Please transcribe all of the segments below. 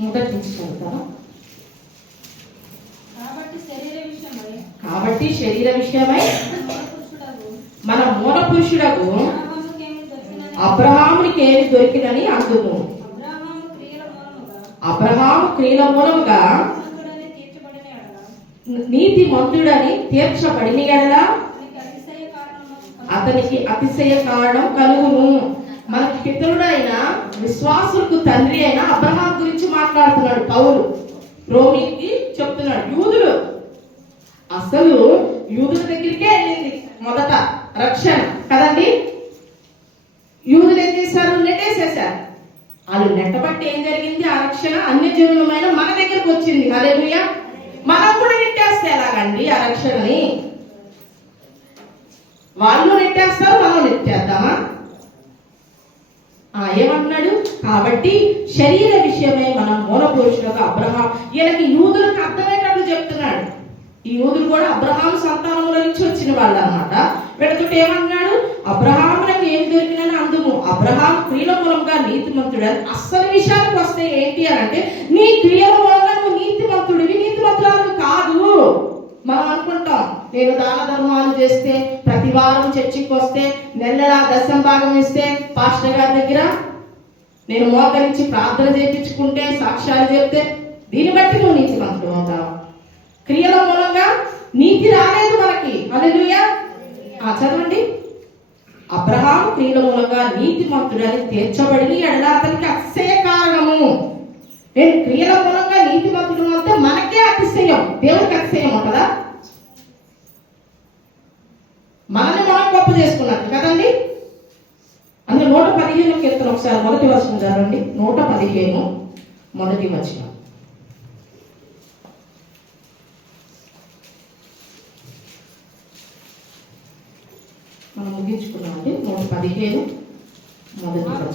మొదటి నుంచి చదువుతారా? కాబట్టి శరీర విషయమై మన మూల పురుషుడకు అబ్రహామునికి ఏమి దొరికినని అందుము. అబ్రహాము క్రియల మూలముగా నీతి మంతుడని తీర్చబడిన ఎడల అతనికి అతిశయ కారణం కలుగును. మనకి పితరుడైన విశ్వాసులకు తండ్రి అయిన అబ్రహాం గురించి మాట్లాడుతున్నాడు పౌలు. రోమీకి చెప్తున్నాడు. యూదులు అసలు యూదుల దగ్గరికే వెళ్ళింది మొదట రక్షణ కదండి. యూదులు ఏం చేశారు? నెట్టేసేశారు. వాళ్ళు నెట్టబట్టి ఏం జరిగింది? ఆ రక్షణ అన్ని జనులమైన మన దగ్గరకు వచ్చింది. హల్లెలూయా. మనం కూడా నెట్టేస్తే ఎలాగండి ఆ రక్షణని? వాళ్ళు నెట్టేస్తారు, మనం నెట్టేద్దామా? ఏమంటున్నాడు? కాబట్టి శరీర విషయమే మన మూల పురుషులకు అబ్రహాం. ఈయనకి యూదులకు అర్థమయ్యేటట్లు చెప్తున్నాడు. ఈ యూదులు కూడా అబ్రహాం సంతానముల నుంచి వచ్చిన వాళ్ళు అన్నమాట. వీళ్ళతో ఏమన్నాడు? అబ్రహాములకు ఏం దొరికినని అందుము. అబ్రహాం క్రియల మూలంగా నీతిమంతుడని. అస్సలు విషయానికి వస్తే ఏంటి అని అంటే, నీ క్రియల మూలంగా నువ్వు నీతిమంతుడివి, నీతిమంతురాలు కాదు. మనం అనుకుంటాం, నేను దాన ధర్మాలు చేస్తే, ప్రతి వారం చర్చికి వస్తే, నెలలా దశం భాగం ఇస్తే, పాస్టర్ గారి దగ్గర నేను మోకరించి ప్రార్థన చేయించుకుంటే, సాక్ష్యాలు చెప్తే, దీన్ని బట్టి నువ్వు నీతిమంతుడు అవుతావు. క్రియల మూలంగా నీతి రాలేదు మనకి. హల్లెలూయా. చదవండి. అబ్రహాం క్రియల మూలంగా నీతిమంతుడని తీర్చబడిన ఎడల అతనికి అతిశయ కారణము. నేను క్రియల మూలంగా నీతిమంతుడు అంటే మనకే అతిశయం. దేవుడికి అతిశయం ఉంటుందా? మనల్ని మనం గొప్ప చేసుకున్నట్టు కదండి. అందులో 115 కీర్తన ఒకసారి మొదటి వచనం చదవండి. 115 మొదటి వచనం. మనం ముగించుకున్నామండి. 115 మొదటి వచనం.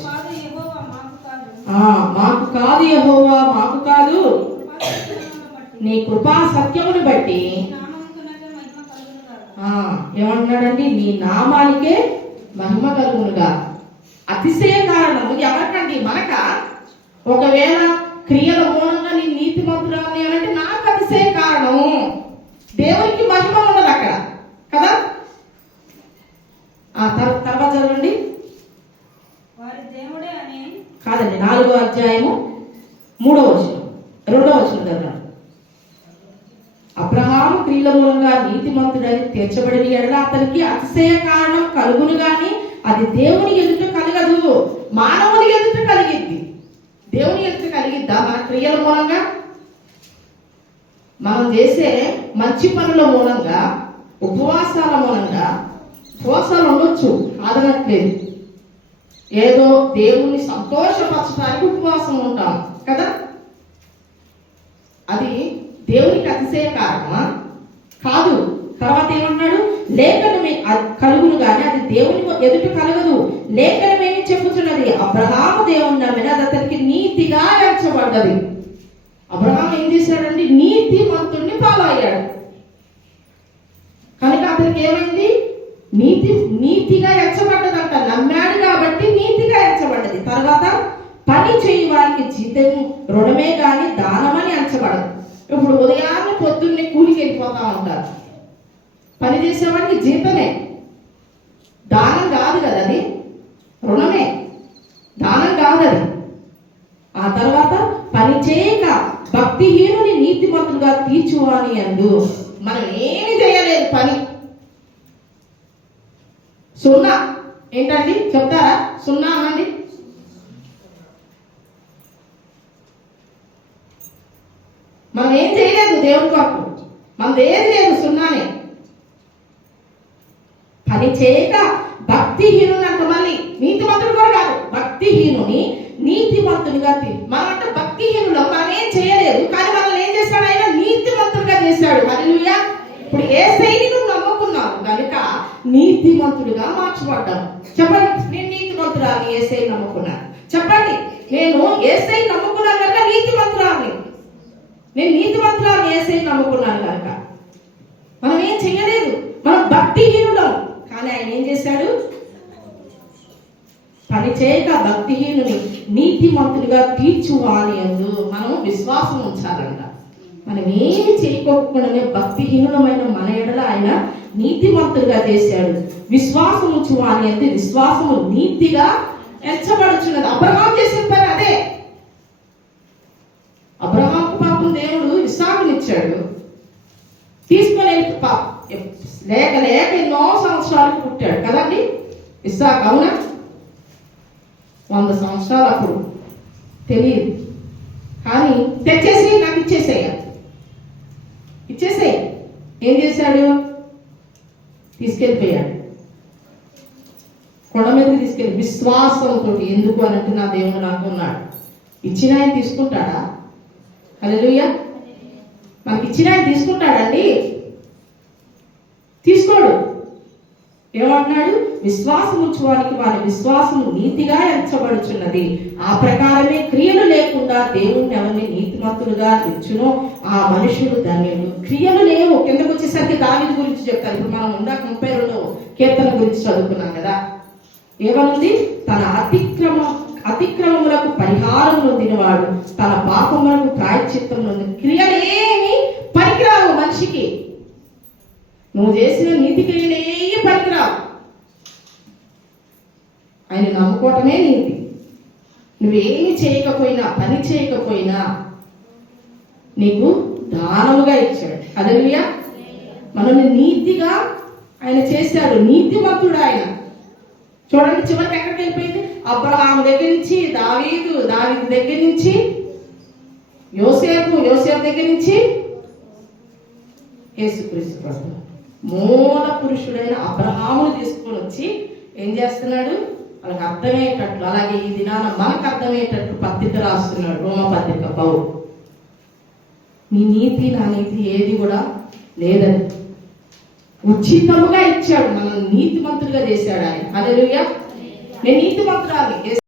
మాకు కాదు యెహోవా, మాకు కాదు, నీ కృపా సత్యమును బట్టి ఏమంటున్నాడండి? నీ నామానికే మహిమ కలుగునుగా. అతిశయ కారణము ఎవరికండి? మనక. ఒకవేళ క్రియల మూలంగా నీ నీతిమంతురాలని అంటే నాకు అతిశయ కారణము. దేవునికి మహిమ ఉండదు అక్కడ కదా. తర్వాత చదవండి. కాదండి, 4వ అధ్యాయము 3వ వచనం, 2వ వచనం చదవండి. అబ్రహాము క్రియల మూలంగా నీతిమంతుడని తీర్చబడిన ఎడల అతనికి అతిశయ కారణం కలుగును గాని అది దేవుని ఎదుట కలగదు, మానవుని ఎదుట కలిగిద్ది. దేవుని ఎదుట కలిగిద్దా మన క్రియల మూలంగా? మనం చేసే మంచి పనుల మూలంగా, ఉపవాసాల మూలంగా ఉపవాసాలు ఉండొచ్చు, కాదనట్లేదు. ఏదో దేవుణ్ణి సంతోషపరచడానికి ఉపవాసం ఉంటాం కదా. అది దేవునికి అతిశయ కారణమా? కాదు. తర్వాత ఏమన్నాడు? లేఖనమే కలుగును గాని అది దేవుని ఎదుట కలగదు. లేఖనమేమి చెప్పుతున్నది? అబ్రహాము దేవుని నమ్మిన అది అతనికి నీతిగా ఎంచబడ్డది. అబ్రహాం ఏం చేశాడండి? నీతిమంతుణ్ణి ఫాలో అయ్యాడు కనుక అతనికి ఏమైంది? నీతిగా ఎంచబడ్డదంట. నమ్మాడు కాబట్టి నీతిగా ఎంచబడ్డది. తర్వాత పని చేయి వారికి జీతం రుణమే గాని దానమని ఎంచబడదు. ఇప్పుడు ఉదయాన్నే పొద్దున్నే కూలికి వెళ్ళిపోతా ఉంటారు. పని చేసేవాడికి జీతమే, దానం కాదు కదా, అది రుణమే, దానం కాదు అది. ఆ తర్వాత పని చేయక భక్తిహీనుని నీతిమంతులుగా తీర్చువాని అందు. మనం ఏమి చేయలేదు, పని సున్నా. ఏంటండి చెప్తారా? సున్నా అనండి. మనం ఏం చేయలేదు దేవుని కొరకు, మనది ఏది లేదు, సున్నానే. పని చేయక భక్తిహీనుని అంట. మళ్ళీ నీతిమంతుడు కూడా కాదు, భక్తిహీనుని నీతిమంతునిగా మనం అంటే భక్తిహీనులు. మనం ఏం చేయలేదు కానీ మనల్ని ఏం చేశాడు? ఆయన నీతిమంతుడిగా చేశాడు. హల్లెలూయా. ఇప్పుడు యేసయ్యని నువ్వు నమ్ముకున్నావు కనుక నీతిమంతుడిగా మార్చబడ్డావు. చెప్పండి, నేను నీతిమంతురాలని యేసయ్యని నమ్ముకున్నాను. చెప్పండి, నేను యేసయ్యని నమ్ముకున్నాను కనుక నీతిమంతురాలని. నేను నీతిమంతురాలని యేసయ్యని నమ్ముకున్నాను కనుక. మనం ఏం చేయలేదు, మనం భక్తిహీనులం. కానీ ఆయన ఏం చేశాడు? పని చేయక భక్తిహీనుని నీతిమంతునిగా తీర్చువాని యందు మనం విశ్వాసం ఉంచాలంట. మనం ఏమి చేయకోకుండానే భక్తిహీనులమైన మన ఎడల ఆయన నీతిమంతులుగా చేశాడు. విశ్వాసం ఉంచువాని యందు విశ్వాసము నీతిగా ఎంచబడుచున్నది. అబ్రహాం చేసిన పని అదే. అబ్రహాంకు పాపం దేవుడు ఇస్సాకునిచ్చాడు. తీసుకొని లేక లేక ఎన్నో సంవత్సరాలకు పుట్టాడు కదండి ఇస్సాకు. అవునా? 100 సంవత్సరాలు అప్పుడు తెలియదు. కానీ తెచ్చేసి నాకు ఇచ్చేసేయ. ఏం చేశాడు? తీసుకెళ్ళిపోయాడు. కొండ మీదకి తీసుకెళ్ళి విశ్వాసంతో. ఎందుకు అనంటే నా దేవుడు నాకు ఉన్నాడు. ఇచ్చిన ఆయన తీసుకుంటాడా? హల్లెలూయా. మనకి ఇచ్చిన ఆయన తీసుకుంటాడండి? తీసుకోడు. ఏమంటున్నాడు? విశ్వాసం ఉంచువానికి వారి విశ్వాసము నీతిగా ఎంచబడుచున్నది. ఆ ప్రకారమే క్రియలు లేకుండా దేవుణ్ణి ఎవరిని నీతిమంతులుగా తెచ్చునో ఆ మనుషులు ధన్యులు. క్రియలు లేవు. కిందకు వచ్చేసరికి దావీదు గురించి చెప్తారు. ఇప్పుడు మనం ఇందాక 32వ కీర్తన గురించి చదువుకున్నాం కదా. ఏమనుంది? తన అతిక్రమములకు పరిహారం నొందినవాడు తన పాపములకు ప్రాయశ్చిత్తం నొంది. క్రియలేమి పనికిరావు మనిషికి. నువ్వు చేసిన నీతి క్రియలే పనికిరావు. ఆయన నమ్ముకోవటమే నీతి. నువ్వేమి చేయకపోయినా, పని చేయకపోయినా నీకు దానముగా ఇచ్చాడు. హల్లెలూయా. మనల్ని నీతిగా ఆయన చేశాడు. నీతిమంతుడు ఆయన. చూడండి చివరికి ఎక్కడికి వెళ్ళిపోయింది? అబ్రహాము దగ్గర నుంచి దావీదు దగ్గర నుంచి యోసేపు దగ్గర నుంచి యేసుక్రీస్తు ప్రభు. మూల పురుషుడైన అబ్రహామును తీసుకొని వచ్చి ఏం చేస్తున్నాడు? వాళ్ళకి అర్థమయ్యేటట్లు, అలాగే ఈ దినాన మనకు అర్థమయ్యేటట్లు పత్రిక రాస్తున్నాడు. రోమా పత్రిక పౌలు. నీ నీతి నా నీతి ఏది కూడా లేదని ఉచితముగా ఇచ్చాడు. మనల్ని నీతిమంతులుగా చేశాడు ఆయన. హల్లెలూయా. నేను నీతిమంతురాలి.